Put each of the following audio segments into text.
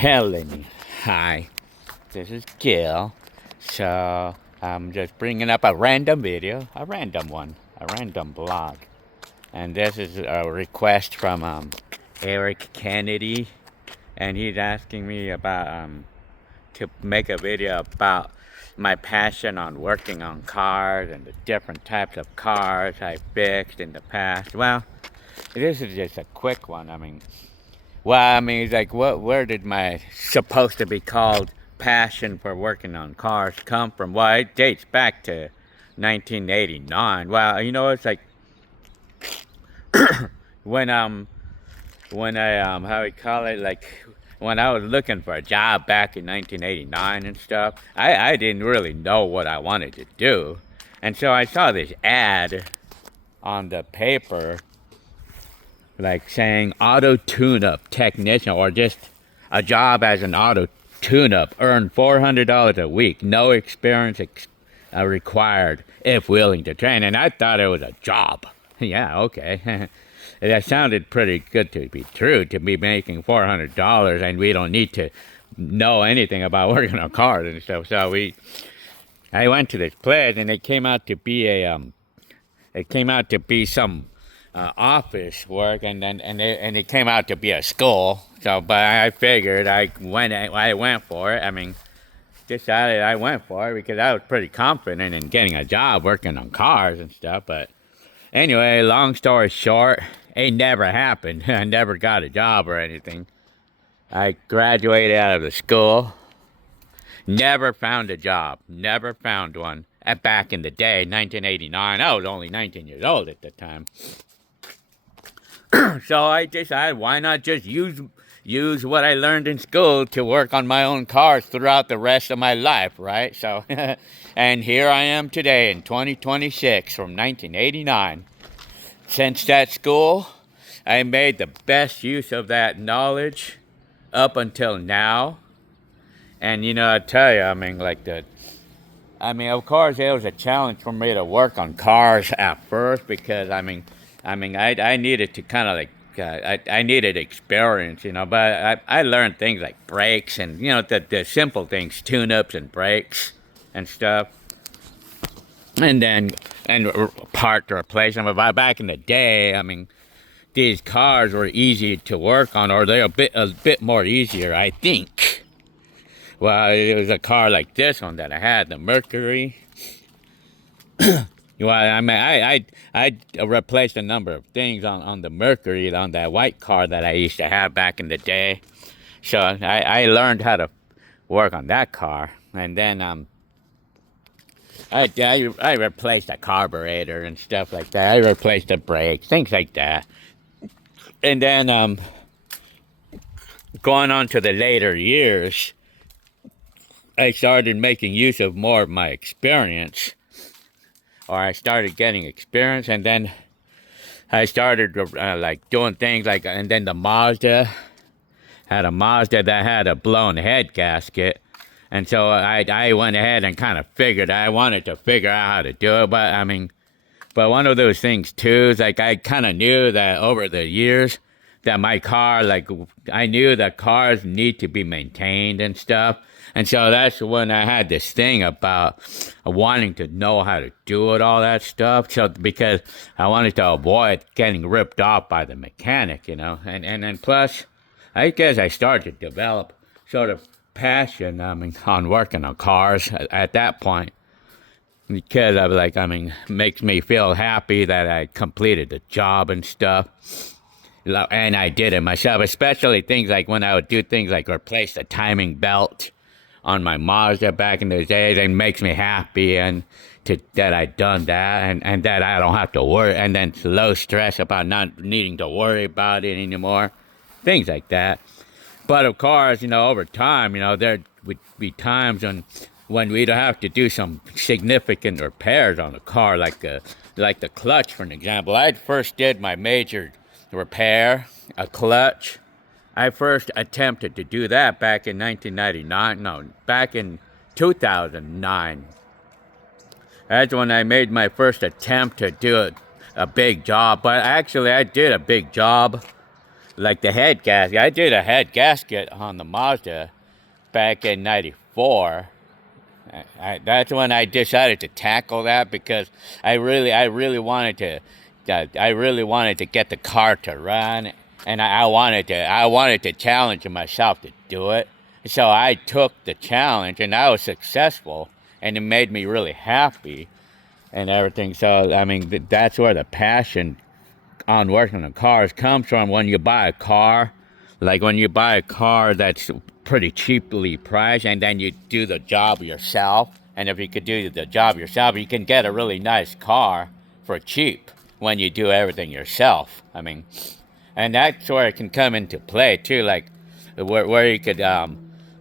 Helen, hi, this is Gil. So, I'm just bringing up a random video, a random one, a random blog. And this is a request from Eric Kennedy. And he's asking me about to make a video about my passion on working on cars and the different types of cars I fixed in the past. Well, this is just a quick one. It's like, where did my supposed to be called passion for working on cars come from? Well, it dates back to 1989. Well, it's like when how we call it, like when I was looking for a job back in 1989 and stuff. I didn't really know what I wanted to do, and so I saw this ad on the paper like saying auto tune-up technician, or just a job as an auto tune-up, earn $400 a week, no experience required if willing to train. And I thought it was a job. Yeah, okay. That sounded pretty good to be true, to be making $400 and we don't need to know anything about working on cars and stuff. So I went to this place, and it came out to be some office work, and it came out to be a school. So, but I figured I went for it. Decided I went for it because I was pretty confident in getting a job working on cars and stuff. But anyway, long story short, it never happened. I never got a job or anything. I graduated out of the school, never found a job, never found one. Back in the day, 1989, I was only 19 years old at the time. So I decided, why not just use what I learned in school to work on my own cars throughout the rest of my life, right? So, and here I am today in 2026 from 1989. Since that school, I made the best use of that knowledge up until now. And I tell you, of course, it was a challenge for me to work on cars at first because, I needed to kind of I needed experience, but I learned things like brakes and, the simple things, tune-ups and brakes and stuff. And part to replace them. But back in the day, these cars were easy to work on, or they're a bit more easier, I think. Well, it was a car like this one that I had, the Mercury. Well, I replaced a number of things on the Mercury, on that white car that I used to have back in the day. So I learned how to work on that car, and then I replaced the carburetor and stuff like that. I replaced the brakes, things like that. And then going on to the later years, I started making use of more of my experience. Or I started getting experience, and then I started doing things like, and then the Mazda had that had a blown head gasket, and so I went ahead and kind of figured I wanted to figure out how to do it, but one of those things too is like I kind of knew that over the years that my car, I knew that cars need to be maintained and stuff. And so that's when I had this thing about wanting to know how to do it, all that stuff. So because I wanted to avoid getting ripped off by the mechanic, and plus, I guess I started to develop sort of passion, on working on cars at that point. Because makes me feel happy that I completed the job and stuff. And I did it myself, especially things like when I would do things like replace the timing belt on my Mazda back in those days. It makes me happy that I'd done that, and that I don't have to worry, and then low stress about not needing to worry about it anymore, things like that. But of course, over time, there would be times when we'd have to do some significant repairs on the car, like the clutch, for an example. I first did my major repair, a clutch. I first attempted to do that back in 1999. No, back in 2009. That's when I made my first attempt to do a big job. But actually, I did a big job like the head gasket. I did a head gasket on the Mazda back in '94. That's when I decided to tackle that because I really wanted to get the car to run, and I wanted to challenge myself to do it. So I took the challenge, and I was successful, and it made me really happy and everything. So I mean, that's where the passion on working on cars comes from. When you buy a car, like when you buy a car that's pretty cheaply priced, and then you do the job yourself, and if you could do the job yourself, you can get a really nice car for cheap when you do everything yourself. I mean, and that's where it can come into play too, like where you could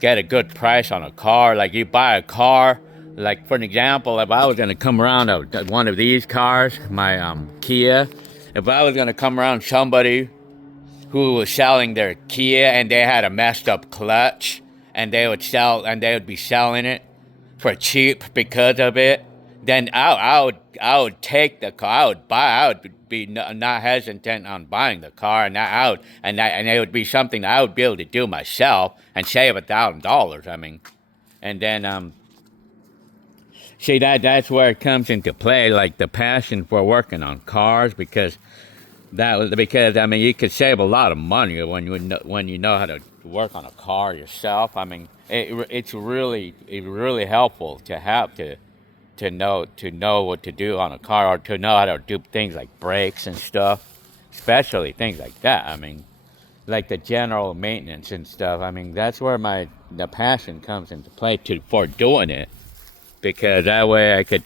get a good price on a car. Like you buy a car, like for an example, if I was going to come around one of these cars, my Kia, if I was going to come around somebody who was selling their Kia and they had a messed up clutch, and they would be selling it for cheap because of it, then I would take the car. I would be not hesitant on buying the car, and it would be something I would be able to do myself and save $1,000. I mean, and then see that's where it comes into play, like the passion for working on cars, because I mean, you could save a lot of money when you know how to work on a car yourself. I mean, it's really helpful to know what to do on a car, or to know how to do things like brakes and stuff, especially things like that. I mean, like the general maintenance and stuff. I mean, that's where the passion comes into play for doing it, because that way I could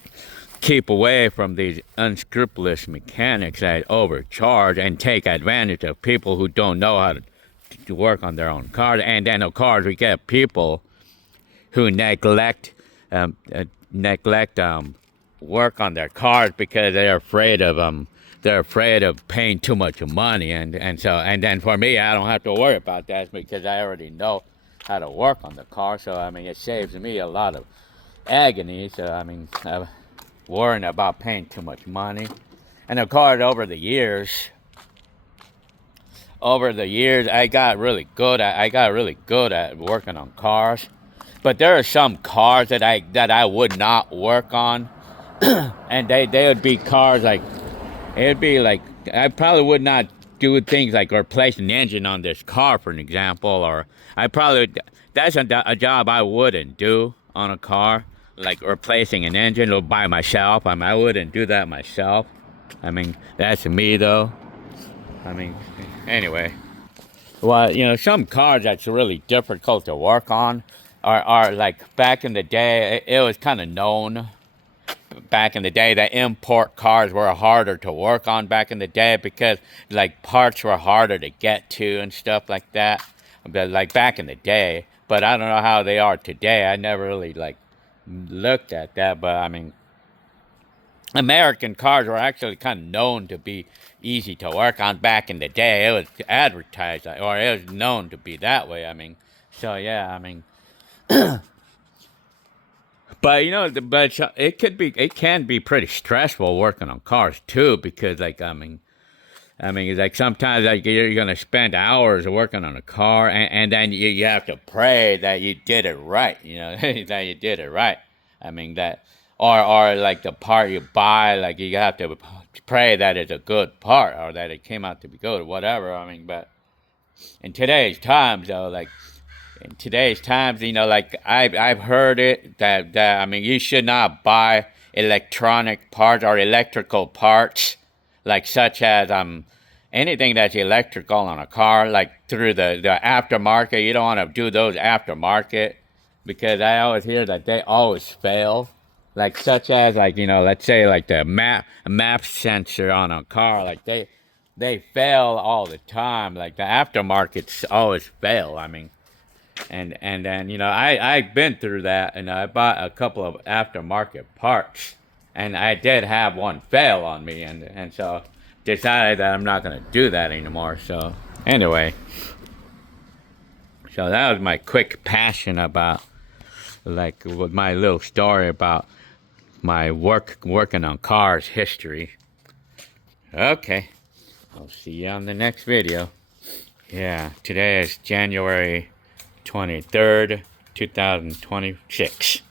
keep away from these unscrupulous mechanics that overcharge and take advantage of people who don't know how to work on their own cars. And then, of course, we get people who neglect work on their cars because they're afraid of paying too much money. And then for me, I don't have to worry about that because I already know how to work on the car. So I mean, it saves me a lot of agony. So I mean, worrying about paying too much money. And of course, over the years, I got really good at working on cars. But there are some cars that I would not work on, and they would be cars like, it'd be like, I probably would not do things like replace an engine on this car, for an example, or that's a job I wouldn't do on a car, like replacing an engine by myself. I mean, I wouldn't do that myself. I mean, that's me though. I mean, anyway. Well, you know, some cars that's really difficult to work on are like back in the day, it was kind of known back in the day that import cars were harder to work on back in the day because like parts were harder to get to and stuff like that. But like back in the day, but I don't know how they are today. I never really like looked at that, but I mean, American cars were actually kind of known to be easy to work on back in the day. It was advertised, or it was known to be that way. I mean, so yeah, I mean, but you know, it can be pretty stressful working on cars too, because like it's like sometimes like you're gonna spend hours working on a car, and then you have to pray that you did it right, you know, that you did it right. I mean that, or like the part you buy, like you have to pray that it's a good part or that it came out to be good or whatever. I mean, but in today's times though, you know, like I've heard it that I mean, you should not buy electronic parts or electrical parts, like such as anything that's electrical on a car, like through the aftermarket. You don't want to do those aftermarket, because I always hear that they always fail. Like such as, like, you know, let's say like the map sensor on a car, like they fail all the time. Like the aftermarkets always fail. I mean, and then, you know, I've been through that, and I bought a couple of aftermarket parts, and I did have one fail on me, and so decided that I'm not going to do that anymore. So anyway, so that was my quick passion about, like, with my little story about my working on cars history. Okay, I'll see you on the next video. Yeah, today is January 23rd, 2026.